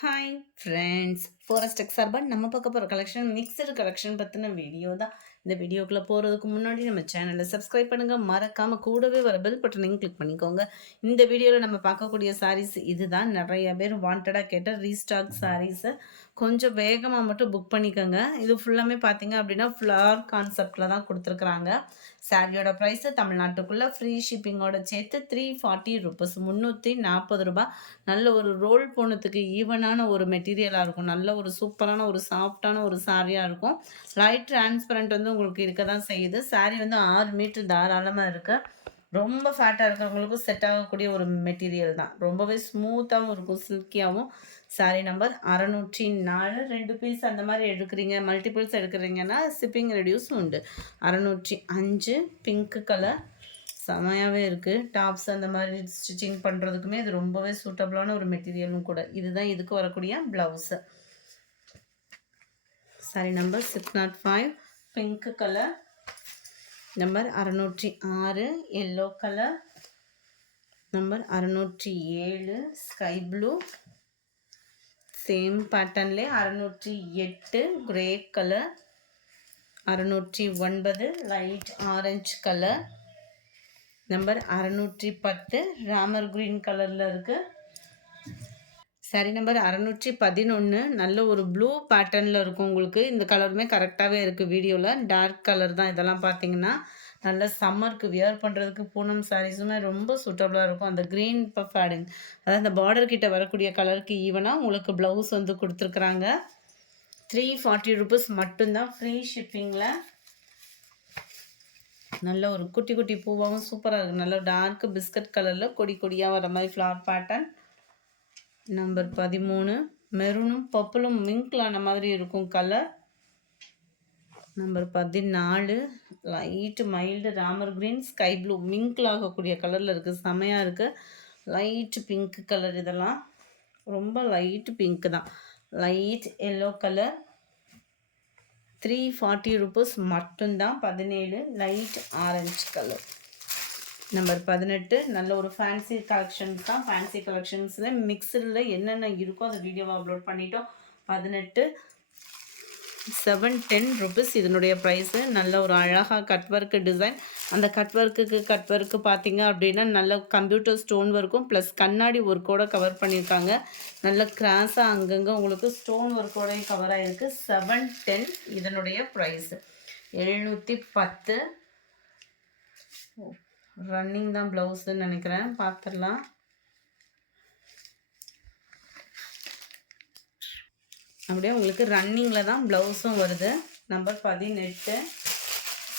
Hi friends, forest X urban நம்ம பார்க்க போகிற கலெக்ஷன் மிக்சடு கலெக்ஷன் பற்றின வீடியோ தான். இந்த வீடியோக்குள்ளே போகிறதுக்கு முன்னாடி நம்ம சேனலை சப்ஸ்கிரைப் பண்ணுங்கள், மறக்காமல் கூடவே வர பெல் பட்டனையும் கிளிக் பண்ணிக்கோங்க. இந்த வீடியோவில் நம்ம பார்க்கக்கூடிய சாரீஸ் இதுதான். நிறைய பேர் வாண்டடாக கேட்ட ரீஸ்டாக் சாரீஸை கொஞ்சம் வேகமாக மட்டும் புக் பண்ணிக்கோங்க. இது ஃபுல்லாமே பார்த்தீங்க அப்படின்னா ஃப்ளவர் கான்செப்டில் தான் கொடுத்துருக்குறாங்க. சாரியோட ப்ரைஸு தமிழ்நாட்டுக்குள்ளே ஃப்ரீ ஷிப்பிங்கோட சேர்த்து 340 ருபீஸ், 340 ரூபா. நல்ல ஒரு ரோல் போனதுக்கு ஈவனான ஒரு மெட்டீரியலாக இருக்கும். நல்ல ஒரு சூப்பரான ஒரு சாஃப்டான ஒரு சாரியாக இருக்கும். லைட் டிரான்ஸ்பரண்ட் வந்து உங்களுக்கு இருக்க தான் செய்யுது. சாரீ வந்து 6 மீட்டர் தாராளமாக இருக்குது. ரொம்ப ஃபேட்டாக இருக்கிறவங்களுக்கும் செட் ஆகக்கூடிய ஒரு மெட்டீரியல் தான். ரொம்பவே ஸ்மூத்தாகவும் இருக்கும், சில்கியாகவும். சாரீ நம்பர் 604. 2 பீஸ் அந்த மாதிரி எடுக்கிறீங்க, மல்டிபிள்ஸ் எடுக்கிறீங்கன்னா ஷிப்பிங் ரெடியூஸும் உண்டு. 605 பிங்க் கலர் செமையாகவே இருக்குது. டாப்ஸ் அந்த மாதிரி ஸ்டிச்சிங் பண்ணுறதுக்குமே இது ரொம்பவே சூட்டபுளான ஒரு மெட்டீரியலும் கூட. இதுதான் இதுக்கு வரக்கூடிய blouse. Sari number 605 pink colour. Number 606 yellow colour. Number 607 sky blue. Same பேட்டர்ன்லே 608 grey colour. 609 light orange colour. Number 610 Ramar green கலரில் இருக்குது. சாரி நம்பர் 611 நல்ல ஒரு ப்ளூ பேட்டர்னில் இருக்கும். உங்களுக்கு இந்த கலருமே கரெக்டாகவே இருக்குது. வீடியோவில் டார்க் கலர் தான். இதெல்லாம் பார்த்தீங்கன்னா நல்ல சம்மருக்கு வியர் பண்ணுறதுக்கு பூனம் சாரீஸுமே ரொம்ப சூட்டபுளாக இருக்கும். அந்த க்ரீன் பஃப் ஆடிங், அதாவது அந்த பார்டர் கிட்ட வரக்கூடிய கலருக்கு ஈவனாக உங்களுக்கு ப்ளவுஸ் வந்து கொடுத்துருக்குறாங்க. 340 ருபீஸ் மட்டும்தான், ஃப்ரீ ஷிப்பிங்கில். நல்ல ஒரு குட்டி குட்டி பூவாகவும் சூப்பராக இருக்குது. நல்ல டார்க் பிஸ்கட் கலரில் கொடி கொடியாக வர மாதிரி ஃப்ளவர் பேட்டர்ன். நம்பர் 13 மெரூனும் பர்பிளும் மிங்க்லான மாதிரி இருக்கும் colour. Number 14 light mild Ramar green sky blue மிங்க்ல ஆகக்கூடிய கலரில் இருக்குது. செமையாக இருக்குது. லைட்டு பிங்க் கலர், இதெல்லாம் ரொம்ப லைட்டு பிங்க் தான். Light yellow colour. 340 ருபீஸ் மட்டும்தான். 17 லைட் ஆரஞ்சு கலர். நம்பர் 18 நல்ல ஒரு ஃபேன்சி கலெக்ஷன்ஸ் தான். ஃபேன்சி கலெக்ஷன்ஸில் மிக்சடில் என்னென்ன இருக்கோ அதை வீடியோவை அப்லோட் பண்ணிட்டோம். 18 710 ருபீஸ் இதனுடைய ப்ரைஸு. நல்ல ஒரு அழகாக கட் ஒர்க்கு டிசைன். அந்த கட் ஒர்க்கு பார்த்தீங்க அப்படின்னா நல்ல கம்ப்யூட்டர் ஸ்டோன் ஒர்க்கும் ப்ளஸ் கண்ணாடி ஒர்க்கோடு கவர் பண்ணியிருக்காங்க. நல்ல கிராஸாக அங்கங்கே உங்களுக்கு ஸ்டோன் ஒர்க்கோடையும் கவர் ஆகிருக்கு. 710 இதனுடைய ப்ரைஸு. 710 ரன்னிங் தான் ப்ளவுஸுன்னு நினைக்கிறேன், பார்த்துடலாம். அப்படியே உங்களுக்கு ரன்னிங்கில் தான் ப்ளவுஸும் வருது. நம்பர் 18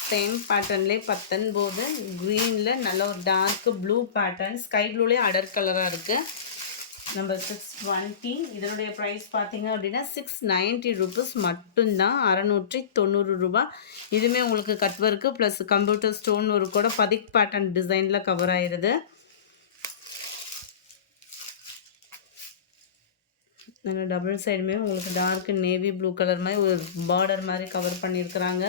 சேம் பேட்டர்ன்லேயே 19 க்ரீனில் நல்ல ஒரு டார்க் ப்ளூ பேட்டர்ன், ஸ்கை ப்ளூலேயே அடர் கலராக இருக்குது. நம்பர் 620 இதனுடைய ப்ரைஸ் பார்த்தீங்க அப்படின்னா 690 ருபீஸ் மட்டும்தான். 690 ரூபா. இதுவுமே உங்களுக்கு cut work plus computer stone ஒரு கூட பதிக் பேட்டர்ன் டிசைனில் கவர் ஆயிடுது. அதில் டபுள் சைடுமே உங்களுக்கு டார்க் நேவி ப்ளூ கலர் மாதிரி ஒரு பார்டர் மாதிரி கவர் பண்ணியிருக்கிறாங்க.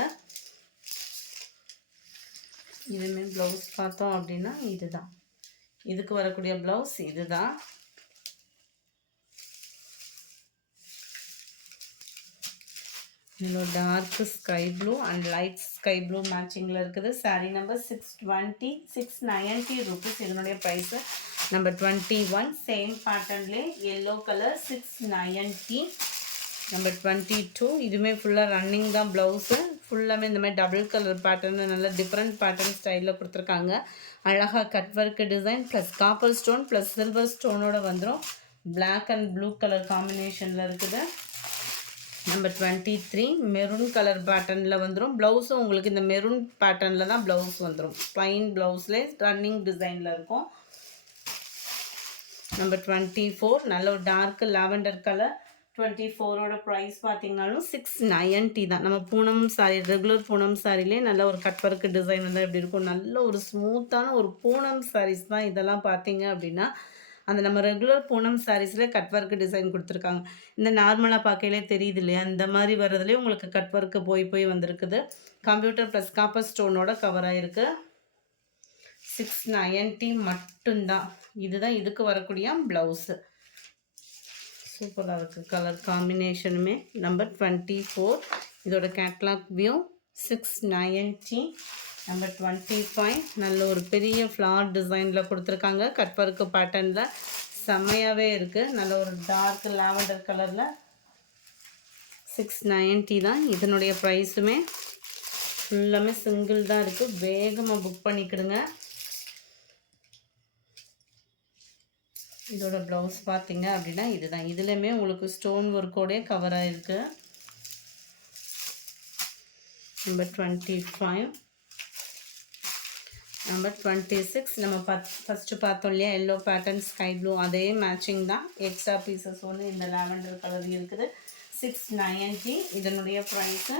இதுவுமே ப்ளவுஸ் பார்த்தோம் அப்படின்னா இதுதான், இதுக்கு வரக்கூடிய ப்ளவுஸ் இதுதான். இதில் dark sky blue and light sky blue மேட்சிங்கில் இருக்குது. சாரீ நம்பர் 620 690 ருபீஸ் இதனுடைய ப்ரைஸு. நம்பர் 21 சேம் பேட்டர்ன்லே எல்லோ கலர் 690. நம்பர் 22 இதுவுமே ஃபுல்லாக ரன்னிங் தான் ப்ளவுஸு. ஃபுல்லாமே இந்த மாதிரி டபுள் கலர் பேட்டர்னு நல்ல டிஃப்ரெண்ட் பேட்டர்ன் ஸ்டைலில் கொடுத்துருக்காங்க. அழகாக cut work design plus copper stone plus silver ஸ்டோனோடு வந்துடும். பிளாக் அண்ட் ப்ளூ கலர் காம்பினேஷனில் இருக்குது. நம்பர் 23 மெரூன் கலர் பேட்டர்னில் வந்துடும். ப்ளவுஸும் உங்களுக்கு இந்த மெரூன் பேட்டர்னில் தான் ப்ளவுஸ் வந்துடும். ப்ளைன் ப்ளவுஸில் ரன்னிங் டிசைனில் இருக்கும். நம்பர் 24 நல்ல ஒரு டார்க் லாவெண்டர் கலர். 24ஓட ப்ரைஸ் பார்த்தீங்கன்னாலும் 690 தான். நம்ம பூனம் சாரி, ரெகுலர் பூனம் சாரிலே நல்ல ஒரு கட் ஒர்க்கு டிசைன் வந்து எப்படி இருக்கும், நல்ல ஒரு ஸ்மூத்தான ஒரு பூனம் சாரீஸ் தான் இதெல்லாம். பார்த்தீங்க அப்படின்னா அந்த நம்ம ரெகுலர் பூனம் சாரீஸில் கட் ஒர்க்கு டிசைன் கொடுத்துருக்காங்க. இந்த நார்மலாக பார்க்கையிலே தெரியுது இல்லையா, இந்த மாதிரி வர்றதுலேயே உங்களுக்கு கட் ஒர்க்கு போய் வந்திருக்குது. கம்ப்யூட்டர் ப்ளஸ் காப்பர் ஸ்டோனோட கவர் ஆகிருக்கு. 690 மட்டும்தான். இதுதான் இதுக்கு வரக்கூடிய ப்ளவுஸு. சூப்பராக இருக்குது கலர் காம்பினேஷனுமே. நம்பர் 24 இதோட கேட்லாக் வியூ 690. நம்பர் 25 நல்ல ஒரு பெரிய ஃப்ளார் டிசைனில் கொடுத்துருக்காங்க. கட் ஒர்க்கு பேட்டர்னில் செம்மையாகவே இருக்குது. நல்ல ஒரு டார்க் லாவெண்டர் கலரில் 690 தான் இதனுடைய ப்ரைஸுமே. ஃபுல்லாமே சிங்கிள் தான் இருக்குது. வேகமாக புக் பண்ணிக்கிடுங்க. இதோட ப்ளவுஸ் பார்த்தீங்க அப்படின்னா இதுதான். இதுலேயுமே உங்களுக்கு ஸ்டோன் ஒர்க்கோடே கவர் ஆகிருக்கு. நம்பர் 25. நம்பர் 26 நம்ம ஃபஸ்ட்டு பார்த்தோம் இல்லையா, எல்லோ பேட்டர்ன் ஸ்கை ப்ளூ, அதே மேட்சிங் தான். எக்ஸ்ட்ரா பீசஸ் ஒன்று இந்த லாவெண்டர் கலர் இருக்குது. 690 இதனுடைய ப்ரைஸு.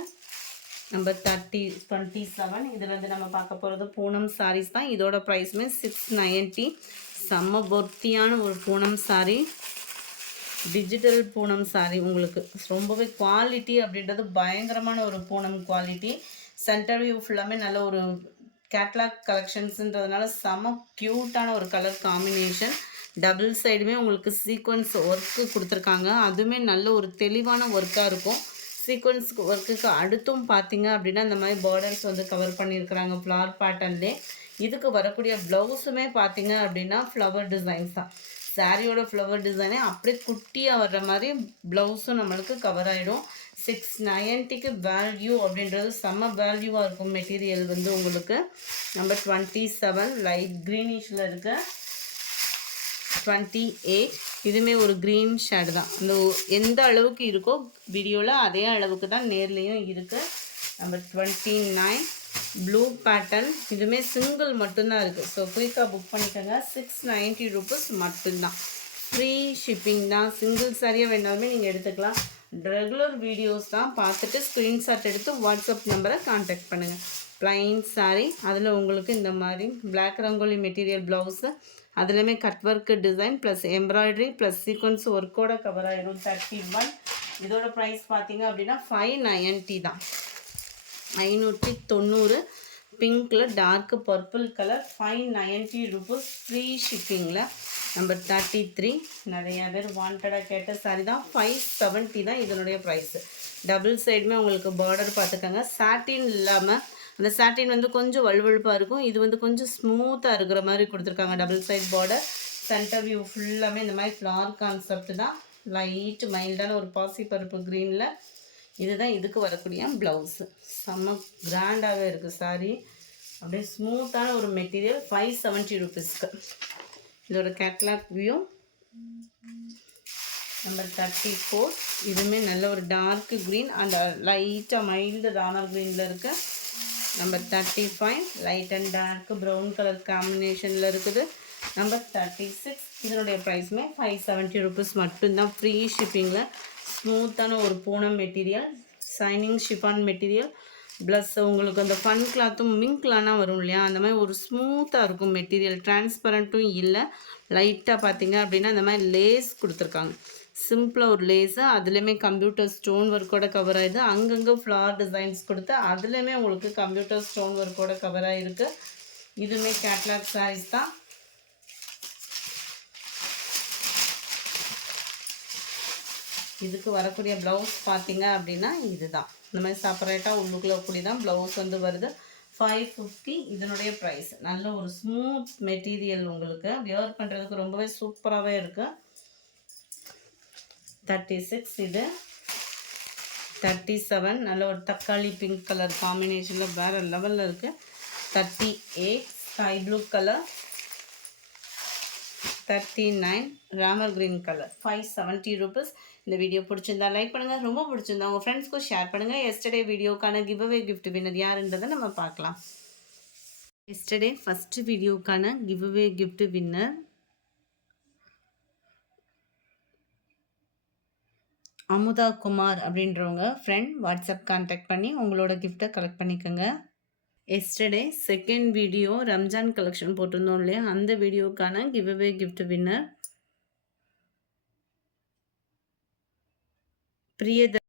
நம்பர் 27 இதில் வந்து நம்ம பார்க்க போகிறது பூனம் சாரீஸ் தான். இதோட ப்ரைஸுமே 690. செம்ம பொர்த்தியான ஒரு பூனம் சாரீ, டிஜிட்டல் பூனம் சாரீ. உங்களுக்கு ரொம்பவே குவாலிட்டி அப்படின்றது பயங்கரமான ஒரு பூனம் குவாலிட்டி. சென்டர் வியூ ஃபுல்லாமே நல்ல ஒரு கேட்லாக் கலெக்ஷன்ஸுன்றதுனால செம்ம க்யூட்டான ஒரு கலர் காம்பினேஷன். டபுள் சைடுமே உங்களுக்கு சீக்வன்ஸ் ஒர்க்கு கொடுத்துருக்காங்க. அதுவுமே நல்ல ஒரு தெளிவான ஒர்க்காக இருக்கும். சீக்வன்ஸ் ஒர்க்குக்கு அடுத்தும் பார்த்தீங்க அப்படின்னா இந்த மாதிரி பார்டர்ஸ் வந்து கவர் பண்ணியிருக்கிறாங்க ஃப்ளார் பேட்டர்ன்லே. இதுக்கு வரக்கூடிய ப்ளவுஸுமே பார்த்தீங்க அப்படின்னா ஃப்ளவர் டிசைன்ஸ் தான். சாரியோட ஃப்ளவர் டிசைனே அப்படியே குட்டியாக வர்ற மாதிரி ப்ளவுஸும் நம்மளுக்கு கவர் ஆகிடும். 690க்கு வேல்யூ அப்படின்றது செம்ம வேல்யூவாக இருக்கும். மெட்டீரியல் வந்து உங்களுக்கு. நம்பர் 27 லைட் க்ரீனிஷில் இருக்க. 28 இதுவுமே ஒரு க்ரீன் ஷேடு தான். இந்த எந்த அளவுக்கு இருக்கோ வீடியோவில் அதே அளவுக்கு தான் நேர்லேயும் இருக்குது. Number 29 blue pattern. இதுவுமே சிங்கிள் மட்டும்தான் இருக்குது. ஸோ குயிக்காக புக் பண்ணிக்கோங்க. 690 rupees மட்டும்தான். ஃப்ரீ ஷிப்பிங் தான். சிங்கிள் சாரியாக வேணாலுமே நீங்கள் எடுத்துக்கலாம். ரெகுலர் வீடியோஸ் தான். பார்த்துட்டு ஸ்க்ரீன்ஷாட் எடுத்து வாட்ஸ்அப் நம்பரை கான்டாக்ட் பண்ணுங்கள். ப்ளைன் சாரீ, அதில் உங்களுக்கு இந்த மாதிரி பிளாக் ரங்கோலி மெட்டீரியல் ப்ளவுஸு, அதுலேயுமே cut work design plus embroidery plus sequins ஒர்க்கோட கவர் ஆகிடும். 31 இதோட ப்ரைஸ் பார்த்தீங்க அப்படின்னா 590 தான். 590. பிங்க்கில் dark purple colour 590 rupees free ஷிப்பிங்கில். நம்பர் 33 நிறையா பேர் வாண்டடாக கேட்ட சாரி தான். 570 தான் இதனுடைய ப்ரைஸு. டபுள் சைடுமே உங்களுக்கு பார்டர் பார்த்துக்கோங்க. சாட்டின் இல்லாமல், அந்த சாட்டின் வந்து கொஞ்சம் வழுவழுப்பாக இருக்கும். இது வந்து கொஞ்சம் ஸ்மூத்தாக இருக்கிற மாதிரி கொடுத்துருக்காங்க. Double side border. Centre view ஃபுல்லாமே இந்த மாதிரி ஃப்ளார் கான்செப்ட் தான். லைட் மைல்டான ஒரு பாசி பருப்பு க்ரீனில். இதுதான் இதுக்கு வரக்கூடிய ப்ளவுஸு. செம்ம கிராண்டாகவே இருக்குது சாரி. அப்படியே ஸ்மூத்தான ஒரு மெட்டீரியல். 570 rupeesக்கு. இதோட கேட்லாக் வியூ. நம்பர் 34 இதுவுமே நல்ல ஒரு டார்க் க்ரீன் அண்ட் லைட்டாக மைல்டு ராமர் க்ரீனில் இருக்குது. Number 35 light and dark brown colour காம்பினேஷனில் இருக்குது. நம்பர் 36 இதனுடைய ப்ரைஸுமே 570 rupees மட்டும்தான். ஃப்ரீ ஷிப்பிங்கில். ஸ்மூத்தான ஒரு Poonam material, shining chiffon material plus உங்களுக்கு அந்த ஃபன் கிளாத்தும் மிங்க்லானால் வரும் இல்லையா, அந்த மாதிரி ஒரு ஸ்மூத்தாக இருக்கும் மெட்டீரியல். டிரான்ஸ்பரண்ட்டும் இல்லை. லைட்டாக பார்த்தீங்க அப்படின்னா இந்த மாதிரி லேஸ் கொடுத்துருக்காங்க. சிம்பிளாக ஒரு லேஸு, அதுலேயுமே கம்ப்யூட்டர் ஸ்டோன் ஒர்க்கோட கவர் ஆகிடுது. அங்கங்கே ஃப்ளார் டிசைன்ஸ் கொடுத்து அதுலேயுமே உங்களுக்கு கம்ப்யூட்டர் ஸ்டோன் ஒர்க்கோட கவர் ஆகிருக்கு. இதுவுமே கேட்லாக் சாரீஸ் தான். இதுக்கு வரக்கூடிய ப்ளவுஸ் பார்த்தீங்க அப்படின்னா இதுதான். இந்த மாதிரி செப்பரேட்டாக உள்ளுக்குள்ளே கூடி தான் ப்ளவுஸ் வந்து வருது. 550 இதனுடைய ப்ரைஸ். நல்ல ஒரு ஸ்மூத் மெட்டீரியல், உங்களுக்கு வியர் பண்ணுறதுக்கு ரொம்பவே சூப்பராகவே இருக்குது. 36 இது. 37 நல்ல ஒரு தக்காளி பிங்க் கலர் காம்பினேஷனில் வேறு லெவலில் இருக்குது. 38 sky blue colour. 39 Ramar green colour. 570 rupees. இந்த வீடியோ பிடிச்சிருந்தா லைக் பண்ணுங்கள். ரொம்ப பிடிச்சிருந்தா உங்கள் ஃப்ரெண்ட்ஸ்க்கும் ஷேர் பண்ணுங்கள். எஸ்டர்டே வீடியோக்கான கிவ் அவே கிஃப்ட் வின்னர் யாருன்றதை நம்ம பார்க்கலாம். எஸ்டர்டே ஃபஸ்ட்டு வீடியோக்கான give away gift winner Amudha Kumar அப்படின்றவங்க ஃப்ரெண்ட். வாட்ஸ்அப் கான்டாக்ட் பண்ணி உங்களோட கிஃப்ட்டை கலெக்ட் பண்ணிக்கோங்க. Yesterday second video Ramzan collection போட்டிருந்தோம் இல்லையா, அந்த வீடியோக்கான give away gift winner Priyadarshini